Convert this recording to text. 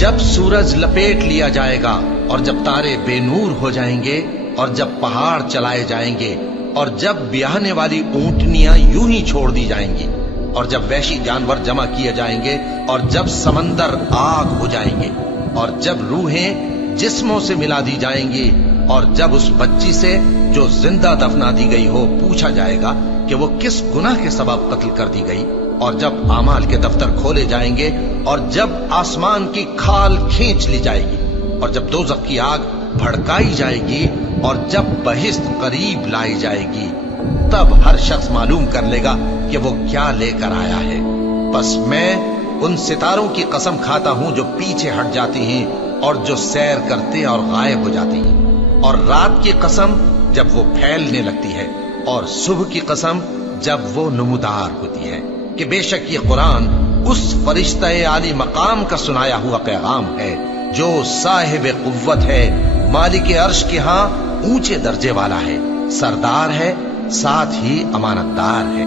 جب سورج لپیٹ لیا جائے گا اور جب تارے بے نور ہو جائیں گے اور جب پہاڑ چلائے جائیں گے اور جب بیاہنے والی اونٹنیاں یوں ہی چھوڑ دی جائیں گی اور جب وحشی جانور جمع کیے جائیں گے اور جب سمندر آگ ہو جائیں گے اور جب روحیں جسموں سے ملا دی جائیں گی اور جب اس بچی سے جو زندہ دفنا دی گئی ہو پوچھا جائے گا کہ وہ کس گناہ کے سبب قتل کر دی گئی اور جب اعمال کے دفتر کھولے جائیں گے اور جب آسمان کی کھال کھینچ لی جائے گی اور جب دوزخ کی آگ بھڑکائی جائے گی اور جب بہشت قریب لائی جائے گی تب ہر شخص معلوم کر لے گا کہ وہ کیا لے کر آیا ہے۔ پس میں ان ستاروں کی قسم کھاتا ہوں جو پیچھے ہٹ جاتی ہیں اور جو سیر کرتے اور غائب ہو جاتی ہیں، اور رات کی قسم جب وہ پھیلنے لگتی ہے، اور صبح کی قسم جب وہ نمودار ہوتی ہے، کہ بے شک یہ قرآن اس فرشتہ عالی مقام کا سنایا ہوا پیغام ہے جو صاحب قوت ہے، مالک عرش کے ہاں اونچے درجے والا ہے، سردار ہے، ساتھ ہی امانت دار ہے۔